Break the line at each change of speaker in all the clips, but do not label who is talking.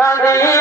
কাঁদিও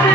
তুমি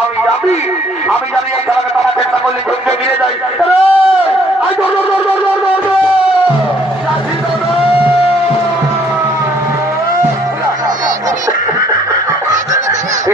আমি জানি আমি জানি এই খেলাকে তারা চেষ্টা করলে ধরতে ফিরে যাই আই দৌড় দৌড়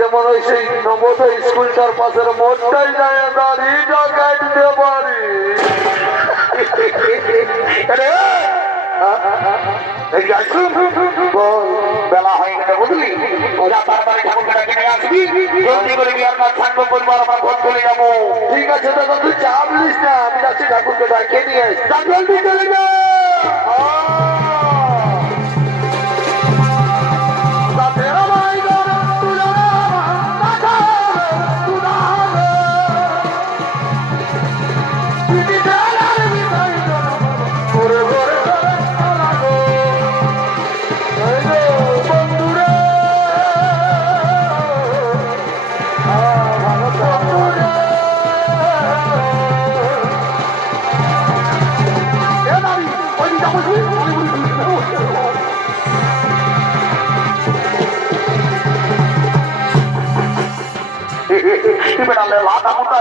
যেমন ওই সেই নবোদয় স্কুলটার পাশের মোটটাই যায় দাঁড়িয়ে দিতে পারি। বল
হয়ে গেছে বুঝলি? ওরা তাড়াতাড়ি আসবি। জলদি করে বিয়ার কাজ থাকব বলব আর ঘর চলে যাব।
ঠিক আছে দাদা তুই চাপ নিস না আমি যাচ্ছি ঠাকুরকে ডাকে নিয়ে
জলদি চলে যা।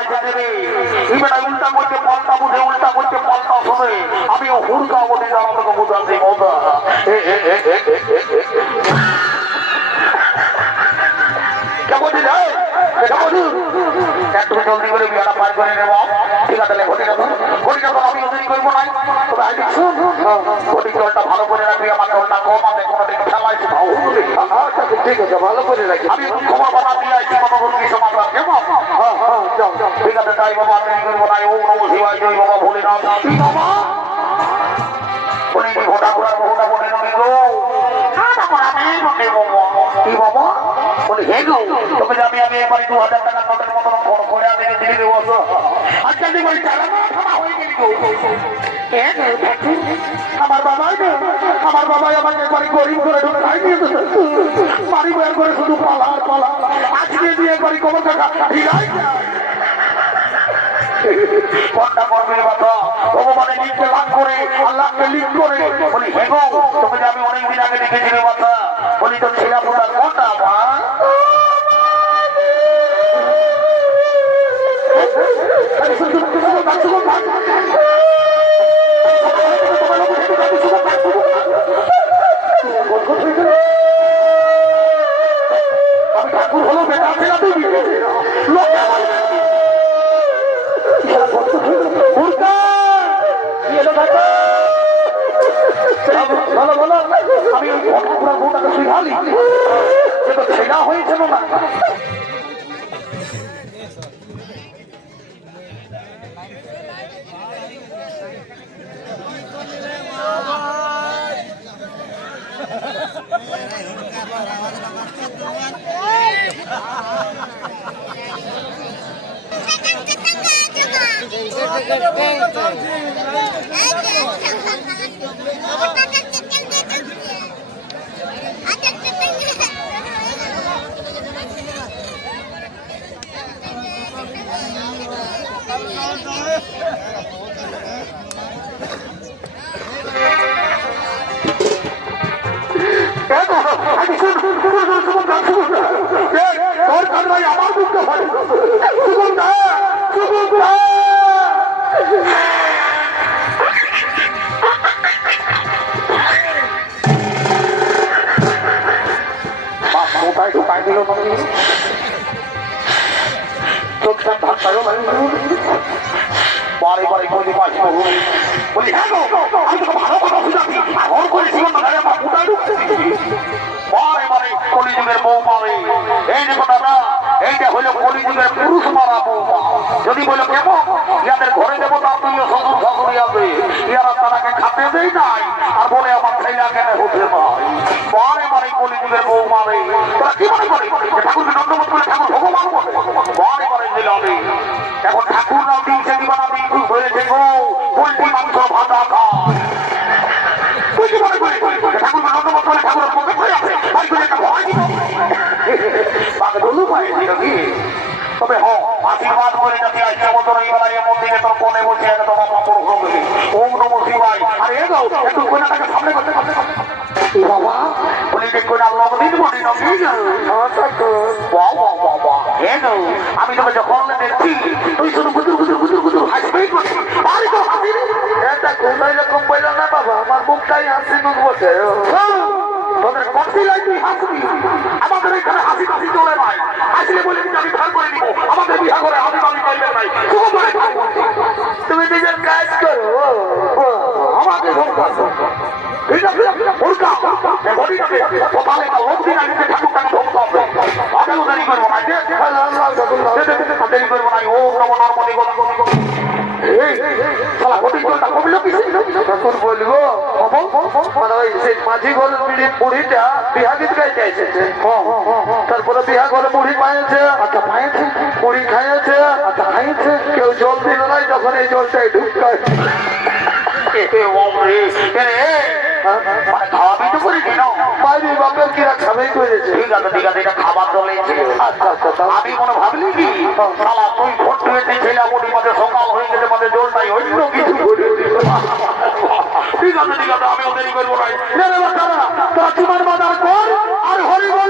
এসে দেবে ইবেটা উল্টা করছে পাল্টা বুঝে, উল্টা করছে পাল্টা শোনে আমি হুড়কা বলে আমাকে বোঝাতে মজা। কেমন যায় একটু জলদি করে বিয়াটা ঠিক আছে ঘটি জলটা ভালো করে রাখবি আমার জলটা কম আছে কোনো দিকে ফেলাইছি
ঠিক আছে ভালো করে রাখি
আমি খবর বাবা দিয়ে আছি রুগী সমাধান কেমন ঠিক আছে তাই বাবা আমি করব না ও নম আমি আমি দু হাজার টাকা নোটের মতন করে আমি দিয়ে দেবো আচ্ছা হে গো, ঠাকুর, আমার বাবাই আমার বাবাই আমাকে একবারে গরিব করে ঢুকাই দিয়েছে। বাড়ি বের করে শুধু পালা পালা আজকে দিয়ে একবারে কবর টাকা ফিরাই যায় কোনটা বাবা ভগবানের লিখতে লাভ করে আল্লাহকে লিখ করে। বলি হে তোকে আমি অনেকদিন আগে দেখেছি রে বাবা বলি তো ঠাকুরের বউটাকে শুধালি সে তো ছেলা হয়েছিল না তোর কান্নাই আমার বুকটা ফাটে সুগন্ধা সুগন্ধা বাপ মোটাই মানুষ চোখটা ধাক্কায়ও নাই বারে বারে বলি বহু বলি। হ্যাঁ আমি তো ভালো কথা বউ পাবে। এই দেখো দাদা এইটা হলো কলিযুগের পুরুষ মারা যদি বলো, কেমন? ইয়াদের ঘরে দেবো তার তুইও শ্বশুর শাশুড়ি আছে। ইয়ারা তারাকে খাতে দেই নাই। আর বলে, আমার ছেলে কেন হতে নাই বারে বারে কলিযুগের বউ মারে। তোরা কি মনে করে? ঠাকুরকে দণ্ডবোধ করে ঠাকুর ভগবান বলে। বারে বারে দিলামে এখন দিয়েছে দিবানা বিদ্যুৎ হয়েছে গো। মাংস ভাজা যাতে আজকে মতো এই বেলায় এমন দিকে তোর কোণে বসে আছে তোমার পাপড় হবে ওম নম শিবাই আরে এ গাও একটু কোনাটাকে সামনে করতে করতে বাবা বলি যে কোনা লব বলি না কি বাহ বাহ বাহ বাহ এ গাও আমি তোকে যখন দেখছি তুই শুধু গুদুর গুদুর গুদুর গুদুর হাসবেই করছিস
এটা ঘুমাই রকম বলল না বাবা আমার মুখটাই হাসি মুখ বসে
আমাদের এখানে হাসি হাসি চলে নাই হাসলে বলে আমি ধান করে দিব আমাদের বিহা করে দেরি করব না ও বডি কমলো কি
তখন বলব মানে তারপরে বিহা ঘরে মুড়ি পাইছে আচ্ছা পাইছে মুড়ি খাইয়েছে আচ্ছা খাইছে কেউ জল দিল নাই তখন এই জলটাই ঢুকায়
মানে খাওয়াবি তো করেছি না?
বাইরে বাপের কিরা খাবেই করেছে
ঠিক আছে ঠিক আছে এটা খাবার চলেছে
আচ্ছা আচ্ছা তাও-
আমি মনে ভাবলি কি? শালা তুই ভোট পেয়েছি ছেলে মুড়ি মাঝে সকাল হয়ে গেছে মাঝে অন্য কিছু করে ঠিক আছে ঠিক আছে আমি দেরি করব নাই নে রে বাচ্চারা, তোরা চুমার বাজার কর আর হরি বল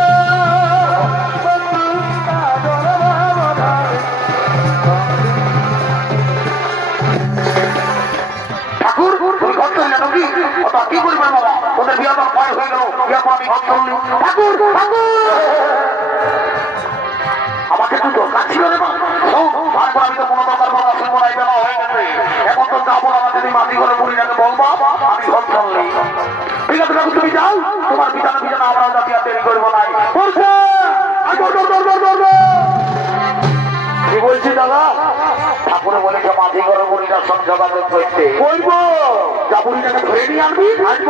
কি করবে ওদের বিয়া তো হয়ে গেল। বিয়া আমি ঠাকুর আমাকে তো দরকার ছিল কোনো দরকার না এখন তো যাব যদি মাটি করে বুড়ি যাকে বলবা আমি ঠিক আছে তুমি যাও। করে বুড়িটার সঙ্গে যোগাযোগ করতে
বলব।
যা বুড়িটাকে ধরে নিয়ে আনবি।
আসব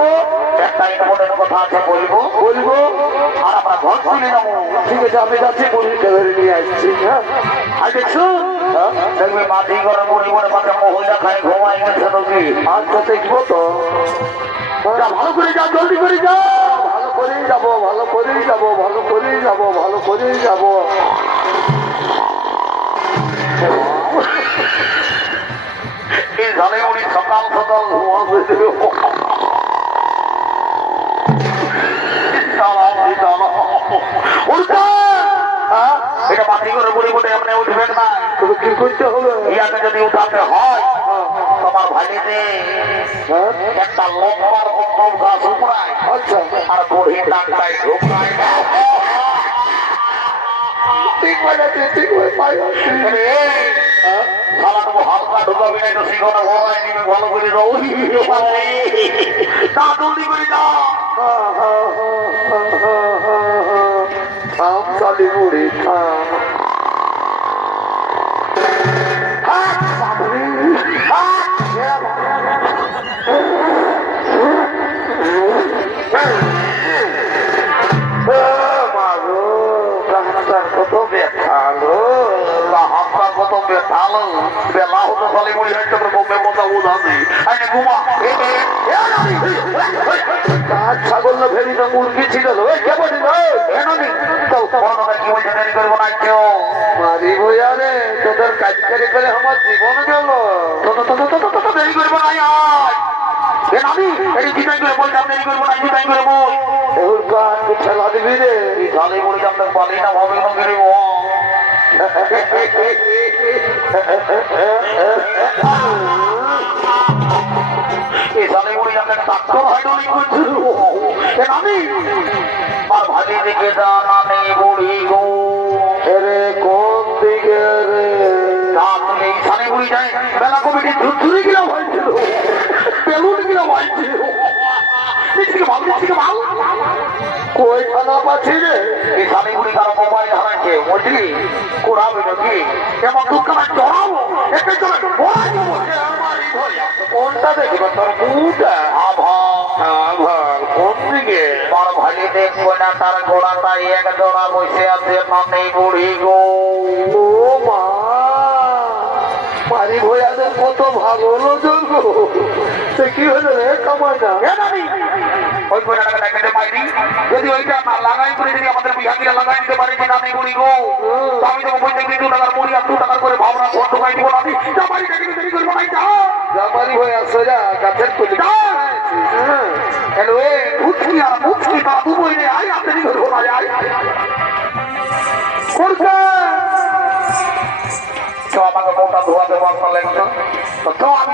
একটা ইনভোটের কথা আছে বলব।
বলব।
আর আমরা ঘর তুলে নেব।
ঠিক আছে আমি যাচ্ছি পুলিশকে ধরে নিয়ে আসছি হ্যাঁ।
আর দেখছ? দেখবি মাঝি করে বুড়ি মাঝে মহিলা খাই ঘুমাই গেছে নাকি
দেখব তো।
ভালো করে যা জলদি করে যা।
ভালো করেই যাব ভালো করেই যাব ভালো করেই যাব ভালো করেই যাব।
এই ঝালে উনি সকাল সকাল! হ্যাঁ? এটা মাঝি করে বুড়ি বলে এমনি উঠবে না।
কি করতে হবে?
ইয়াকে যদি উঠাতে হয় তোমার ভাইতে
হ্যাঁ?
একটা লম্বার কম্বল গাছ উপরায়
আচ্ছা।
আর বুড়ি ডাক্তায় ঢোকায়
ঠিক হয়ে যাচ্ছে ঠিক হয়ে পাই যাচ্ছে হ্যাঁ
শালা তো বেঠালো বেলা হতো শালি মুড়ি হাইতে করে বোমে মতো উধাছি আইনে ঘুমা
কাজ ছাগল না ফেরি না মুরগি ছিল
তো
করে করে আমার
তো তো তো তো তো তো তো করে করে
খেলা দিবি রে।
শালি মুড়ি পারি না ভাবে না গেলে এই নামি আর ভাবি দিকে জানা নেই বুড়ি গো।
রে কোন দিকে রে?
রাত নেই শালি মুড়ি যায় বেলা কমিটি ঝুরঝুরি গিলা হয়েছিল বেলুন ভালো নিচকে ভালো।
কই খানা পাচ্ছি রে?
এই শালিগুড়ি কারও মোবাইল হারাইছে বুঝলি? কুড়াবে নাকি এমন জড়াবো চলে ভয় দেবো সে আমারই
কোনটা দেখবে তোর মুটা
আভা
আভার কোন দিকে?
তার ভালি দেখব না তার গোড়াটা এক জোড়া বসে আছে নামে বুড়ি গো।
ও মা মারি ভয়াদের কত ভালো গো। সে কি হলো রে
নানি, ওই ডাকতে পাইনি যদি ওইটা লাগাই করে যদি আমাদের বিহারিরা লাগাই দিতে পারে যে নামে বুড়ি গো আমি তোকে বলতে গিয়ে দু টাকার মুড়ি আর দু টাকার করে ভাবনা ফোন ঢুকাই দিব আমি। জামারি দেখি দেরি করব না যা।
জামারি ভয়া সোজা গাছের তুলি। হ্যাঁ
হ্যালো এ মুচকি আর তা দুবই রে আই আপনি করব আয় আয়। করছে। আমাকে মোটা ধোয়াতে বাসনা লাগতো তো তো আমি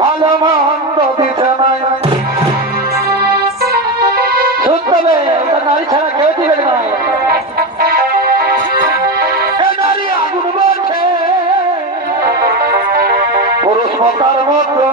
ভালো মন্দ দিতে নাই শুনতে হবে নারী ছাড়া কেউ দিবে নারী আগুন বলছে, পুরুষ মতার মতো।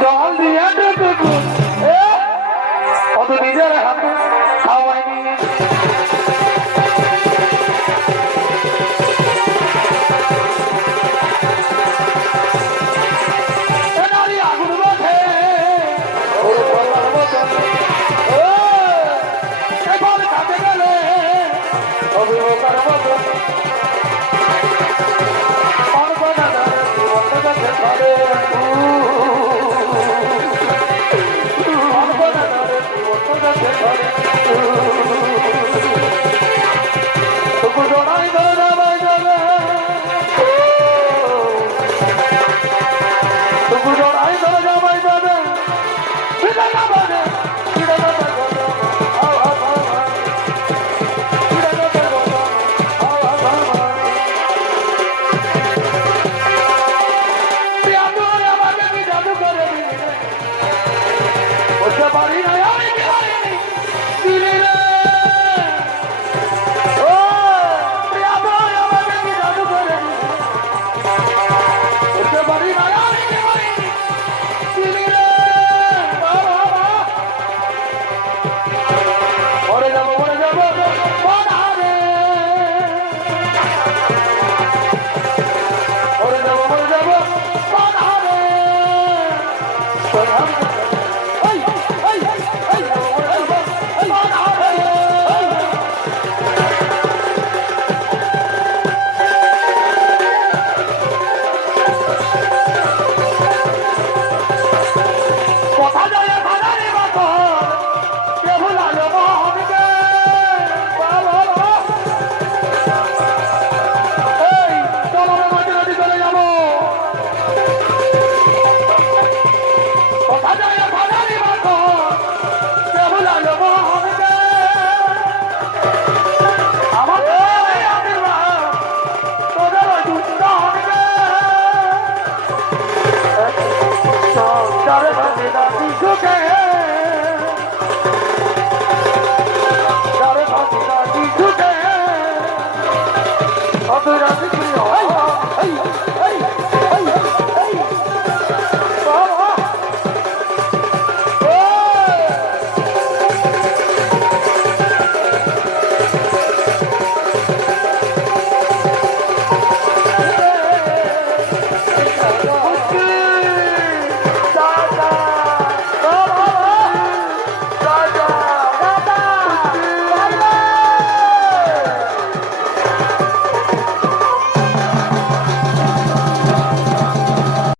জল দিয়ে দেবো অত নিজের হাতে খাওয়াইনি Oh